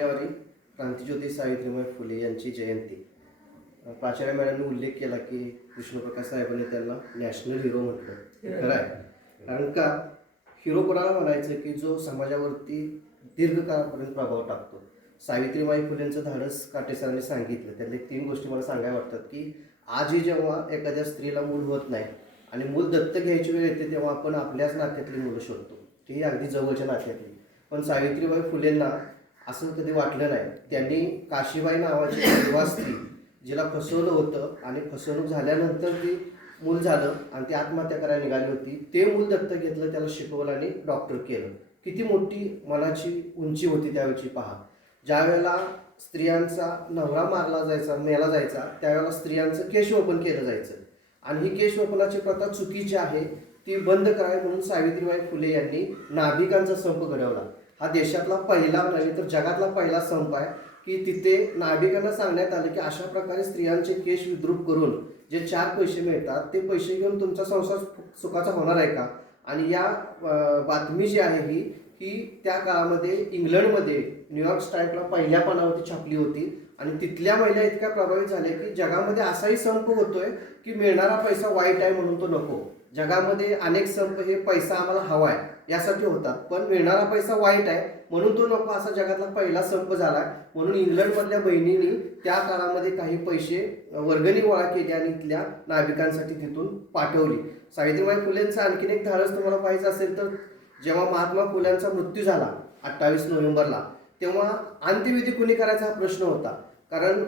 रविवारी क्रांतिज्योती सावित्रीबाई फुले यांची जयंती. प्राचार्य मॅडमने उल्लेख केला की कृष्णप्रकाश साहेबांनी त्यांना नॅशनल हिरो म्हटलं. खरं आहे. कारण का? हिरो कोणाला म्हणायचं की जो समाजावरती दीर्घकाळापर्यंत प्रभाव टाकतो. सावित्रीबाई फुलेंचं धाडस काटेसरांनी सांगितलं. त्यातले तीन गोष्टी मला सांगायला वाटतात की आजही जेव्हा एखाद्या स्त्रीला मूल होत नाही आणि मूल दत्तक घ्यायची वेळ येते तेव्हा आपण आपल्याच नात्यातली मुलं शोधतो. ती अगदी जवळच्या नात्यातली. पण सावित्रीबाई फुलेंना असं कधी वाटलं नाही. त्यांनी काशीबाई नावाची स्त्री जिला फसवलं होतं आणि फसवणूक झाल्यानंतर ती मूल झालं आणि ती आत्महत्या करायला निघाली होती. ते मूल दत्तक घेतलं त्याला शिकवलं आणि डॉक्टर केलं. किती मोठी मनाची उंची होती त्यावेळची पहा. ज्यावेळेला स्त्रियांचा नवरा मारला जायचा मेला जायचा त्यावेळेला स्त्रियांचं केशवपन केलं जायचं. आणि ही केशवपनाची प्रथा चुकीची आहे ती बंद करावी म्हणून सावित्रीबाई फुले यांनी नाभिकांचा संप घडवला. हा देशातला पहिला नव्हे तर जगातला पहिला संप आहे की तिथे नाभिकांना सांगण्यात आले की अशा प्रकारे स्त्रियांचे केश विद्रूप करून जे चार पैसे मिळतात ते पैसे घेऊन तुमचा संसार सुखाचा होणार आहे का? आणि या बातमी जी आहे ही ही त्या काळामध्ये इंग्लंडमध्ये न्यूयॉर्क स्टाईटला पहिल्या पानावरती छापली होती. आणि तिथल्या महिला इतक्या प्रभावित झाल्या की जगामध्ये असाही संप होतोय की मिळणारा पैसा वाईट आहे म्हणून तो नको. जगामध्ये अनेक संप हे पैसा आम्हाला हवा आहे यासाठी होतात. पण मिळणारा पैसा वाईट आहे म्हणून तो नको असा जगातला पहिला संप झाला म्हणून इंग्लंडमधल्या बहिणींनी त्या काळामध्ये काही पैसे वर्गणी गोळा केली आणि इथल्या नाविकांसाठी तिथून पाठवली. सावित्रीबाई फुलेंचा आणखीन एक धाडस तुम्हाला पाहिजे असेल तर जेव्हा महात्मा फुल्यांचा मृत्यू झाला अठ्ठावीस नोव्हेंबरला तेव्हा अंत्यविधी कुणी करायचा हा प्रश्न होता. कारण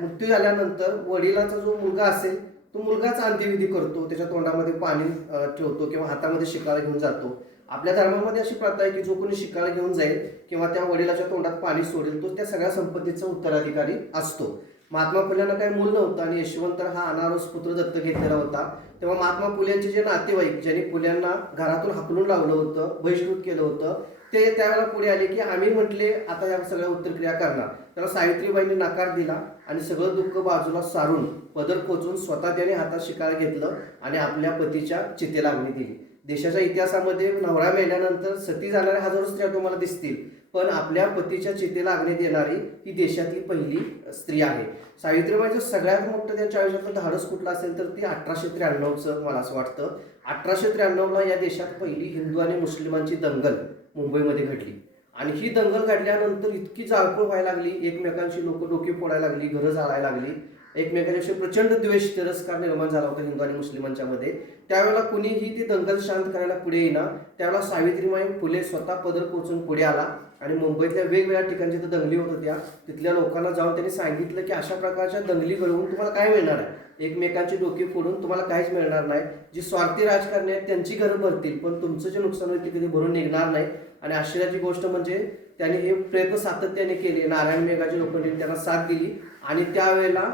मृत्यू झाल्यानंतर वडिलाचा जो मुलगा असेल तो मुलगाच अंत्यविधी करतो त्याच्या तोंडामध्ये पाणी ठेवतो किंवा हातामध्ये शिकायला घेऊन जातो. आपल्या धर्मामध्ये अशी प्रथा आहे की जो कोणी शिकायला घेऊन जाईल किंवा त्या वडिलाच्या तोंडात पाणी सोडेल तो त्या सगळ्या संपत्तीचा उत्तराधिकारी असतो. महात्मा फुलेंना काही मूल नव्हतं आणि यशवंत हा अनारोस पुत्र दत्त घेतलेला होता. तेव्हा महात्मा फुलेंचे जे नातेवाईक ज्यांनी फुल्यांना घरातून हाकलून लावलं होतं बहिष्कृत केलं होतं ते त्यावेळेला पुढे आले की आम्ही म्हटले आता या सगळ्या उत्तरक्रिया करणार. त्याला सावित्रीबाईंनी नकार दिला आणि सगळं दुःख बाजूला सारून पदर कोचून स्वतः त्याने हातात शिकार घेतलं आणि आपल्या पतीच्या चितेला अग्नी दिली. देशाच्या इतिहासामध्ये नवरा मेल्यानंतर सती जाणाऱ्या हजारो स्त्रिया तुम्हाला दिसतील पण आपल्या पतीच्या चितेला अग्नी देणारी ही देशातली पहिली स्त्री आहे. सावित्रीबाईचं सगळ्यात मोठं त्यांच्या आयुष्यातलं धाडस कुठलं असेल तर ती अठराशे त्र्याण्णवचं मला असं वाटतं. अठराशे त्र्याण्णवला या देशात पहिली हिंदू आणि मुस्लिमांची दंगल. मुंबईमध्ये घडली. आणि ही दंगल घडल्यानंतर इतकी जाळपोळ व्हायला लागली एकमेकांशी लोक डोके फोडायला लागली घरं जाळायला लागली. एकमेकांविषयी प्रचंड द्वेष तिरस्कार निर्माण झाला होता हिंदू आणि मुस्लिमांच्या मध्ये. त्यावेळेला कुणीही ती दंगल शांत करायला पुढे येईना त्यावेळेला सावित्रीबाई फुले स्वतः पदर पोचून पुढे आला आणि मुंबईतल्या वेगवेगळ्या ठिकाणी जिथं दंगली होत होत्या तिथल्या लोकांना जाऊन त्यांनी सांगितलं की अशा प्रकारच्या दंगली घडवून तुम्हाला काय मिळणार आहे? एकमेकांची डोकी फोडून तुम्हाला काहीच मिळणार नाही. जी स्वार्थी राजकारणी आहेत त्यांची घरं भरतील पण तुमचं जे नुकसान होईल ते कधी भरून निघणार नाही. आणि आश्चर्याची गोष्ट म्हणजे त्यांनी हे प्रयत्न सातत्याने केले. नारायण मेघाजी लोकांनी त्यांना साथ दिली. आणि त्यावेळेला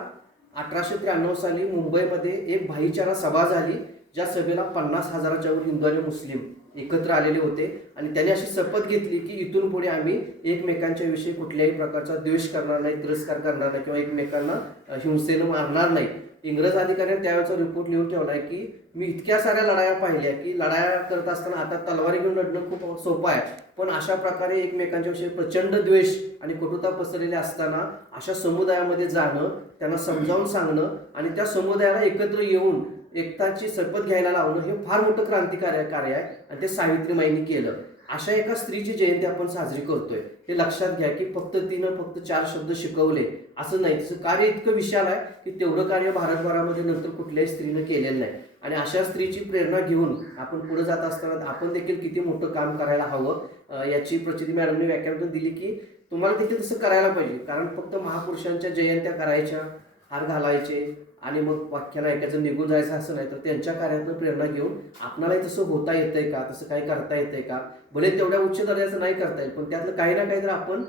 अठराशे त्र्याण्णव साली मुंबईमध्ये एक भाईचारा सभा झाली ज्या सभेला पन्नास हजाराच्या वर हिंदू आणि मुस्लिम एकत्र आलेले होते. आणि त्यांनी अशी शपथ घेतली की इथून पुढे आम्ही एकमेकांच्या विषयी कुठल्याही प्रकारचा द्वेष करणार नाही तिरस्कार करणार नाही किंवा एकमेकांना हिंसेनं मारणार नाही. इंग्रज अधिकाऱ्यांनी त्यावेळेचा रिपोर्ट लिहून ठेवलाय की मी इतक्या साऱ्या लढाया पाहिल्या की लढाया करत असताना आता तलवारी घेऊन लढणं खूप सोपं आहे. पण अशा प्रकारे एकमेकांच्या विषयी प्रचंड द्वेष आणि कटुता पसरलेले असताना अशा समुदायामध्ये जाणं त्यांना समजावून सांगणं आणि त्या समुदायाला एकत्र येऊन एकताची शपथ घ्यायला लावणं हे फार मोठं क्रांतिकारक कार्य आहे आणि ते सावित्रीमाईंनी केलं. अशा एका स्त्रीची जयंती आपण साजरी करतोय. हे लक्षात घ्या की फक्त तिनं फक्त चार शब्द शिकवले. असं नाही. तिचं कार्य इतकं विशाल आहे की तेवढं कार्य भारतभरामध्ये नंतर कुठल्याही स्त्रीनं केलेलं नाही. आणि अशा स्त्रीची प्रेरणा घेऊन आपण पुढे जात असताना आपण देखील किती मोठं काम करायला हवं याची प्रचिती मॅडमने व्याख्यानातून दिली की तुम्हाला तिथे तसं करायला पाहिजे. कारण फक्त महापुरुषांच्या जयंत्या करायच्या हार घालायचे आणि मग वाक्याला ऐकायचं निघून जायचं असं नाही तर त्यांच्या कार्यातून प्रेरणा घेऊन आपणालाही तसं होता येतंय का? तसं काही करता येतंय का? भले तेवढ्या उच्च दर्जाचं नाही करता येईल पण त्यातलं काही ना काही तर आपण